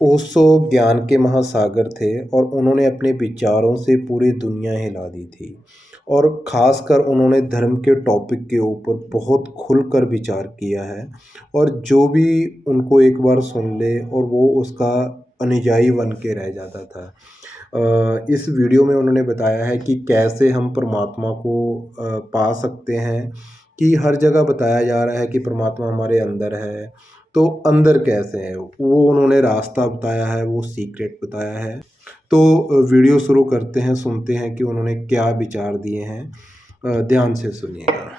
ओशो ज्ञान के महासागर थे और उन्होंने अपने विचारों से पूरी दुनिया हिला दी थी। और ख़ासकर उन्होंने धर्म के टॉपिक के ऊपर बहुत खुलकर विचार किया है। और जो भी उनको एक बार सुन ले और वो उसका अनुयायी बन के रह जाता था। इस वीडियो में उन्होंने बताया है कि कैसे हम परमात्मा को पा सकते हैं। कि हर जगह बताया जा रहा है कि परमात्मा हमारे अंदर है। तो अंदर कैसे है वो उन्होंने रास्ता बताया है, वो सीक्रेट बताया है। तो वीडियो शुरू करते हैं, सुनते हैं कि उन्होंने क्या विचार दिए हैं। ध्यान से सुनिएगा।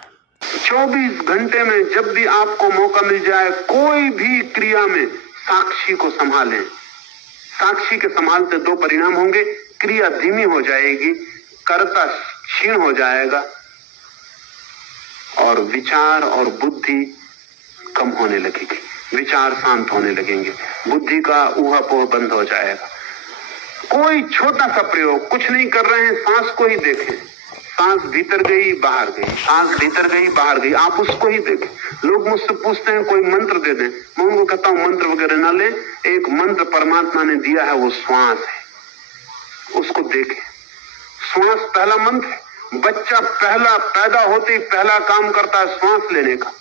24 घंटे में जब भी आपको मौका मिल जाए, कोई भी क्रिया में साक्षी को संभालें। साक्षी के संभालते दो परिणाम होंगे: क्रिया धीमी हो जाएगी, कर्ता क्षीण हो जाएगा, और विचार और बुद्धि कम होने लगेगी। विचार शांत होने लगेंगे, बुद्धि का ऊहापोह बंद हो जाएगा। कोई छोटा सा प्रयोग, कुछ नहीं कर रहे हैं, सांस को ही देखें। सांस भीतर गई बाहर गई, सांस भीतर गई बाहर गई, आप उसको ही देखें। लोग मुझसे पूछते हैं कोई मंत्र दे दें, मैं उनको कहता हूं मंत्र वगैरह ना ले। एक मंत्र परमात्मा ने दिया है, वो श्वास है, उसको देखें। श्वास पहला मंत्र है। बच्चा पहला पैदा होते ही पहला काम करता है श्वास लेने का,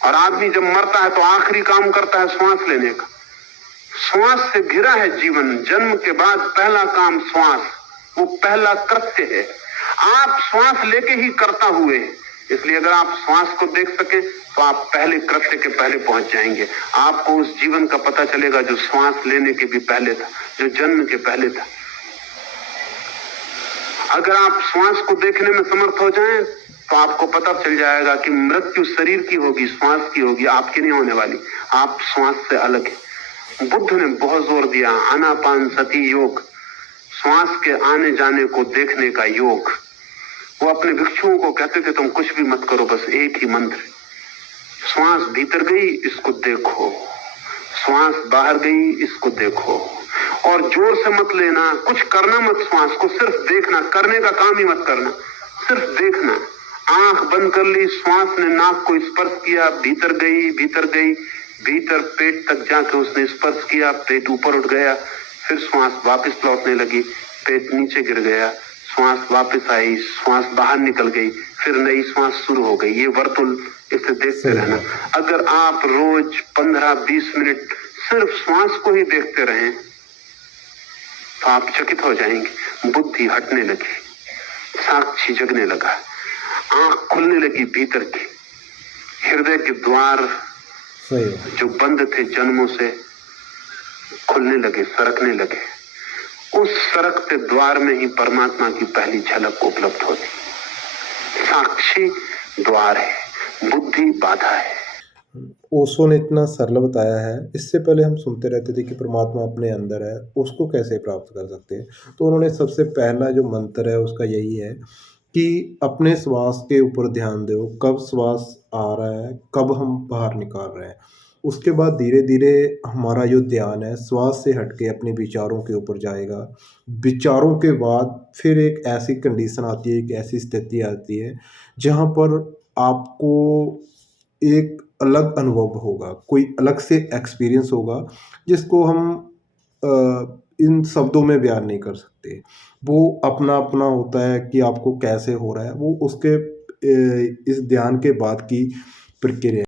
और आदमी जब मरता है तो आखिरी काम करता है श्वास लेने का। श्वास से घिरा है जीवन। जन्म के बाद पहला काम श्वास, वो पहला कृत्य है। आप श्वास लेके ही करता हुए, इसलिए अगर आप श्वास को देख सके तो आप पहले कृत्य के पहले पहुंच जाएंगे। आपको उस जीवन का पता चलेगा जो श्वास लेने के भी पहले था, जो जन्म के पहले था। अगर आप श्वास को देखने में समर्थ हो जाएं तो आपको पता चल जाएगा कि मृत्यु शरीर की होगी, श्वास की होगी, आपकी नहीं होने वाली। आप श्वास से अलग है। बुद्ध ने बहुत जोर दिया आनापान सती योग, श्वास के आने जाने को देखने का योग। वो अपने भिक्षुओं को कहते थे तुम कुछ भी मत करो, बस एक ही मंत्र, श्वास भीतर गई इसको देखो, श्वास बाहर गई इसको देखो। और जोर से मत लेना, कुछ करना मत, श्वास को सिर्फ देखना, करने का काम ही मत करना, सिर्फ देखना। आंख बंद कर ली, श्वास ने नाक को स्पर्श किया, भीतर गई भीतर गई, भीतर पेट तक जाके उसने स्पर्श किया, पेट ऊपर उठ गया, फिर श्वास वापस लौटने लगी, पेट नीचे गिर गया, श्वास वापस आई, श्वास बाहर निकल गई, फिर नई श्वास शुरू हो गई। ये वर्तुल, इसे देखते रहना। अगर आप रोज 15-20 मिनट सिर्फ श्वास को ही देखते रहें तो आप चकित हो जाएंगे। बुद्धि हटने लगी, साक्षी जगने लगा, आंख खुलने लगी भीतर की, हृदय के द्वार जो बंद थे जन्मों से खुलने लगे, सरकने लगे। उस सरकते द्वार में ही परमात्मा की पहली झलक उपलब्ध होती। साक्षी द्वार है, बुद्धि बाधा है। ओशो ने इतना सरल बताया है। इससे पहले हम सुनते रहते थे कि परमात्मा अपने अंदर है, उसको कैसे प्राप्त कर सकते हैं। तो उन्होंने सबसे पहला जो मंत्र है उसका यही है कि अपने श्वास के ऊपर ध्यान दो, कब श्वास आ रहा है, कब हम बाहर निकाल रहे हैं। उसके बाद धीरे धीरे हमारा जो ध्यान है श्वास से हट के अपने विचारों के ऊपर जाएगा। विचारों के बाद फिर एक ऐसी कंडीशन आती है, एक ऐसी स्थिति आती है जहाँ पर आपको एक अलग अनुभव होगा, कोई अलग से एक्सपीरियंस होगा जिसको हम इन शब्दों में बयान नहीं कर सकते। वो अपना अपना होता है कि आपको कैसे हो रहा है, वो उसके इस ध्यान के बाद की प्रक्रिया।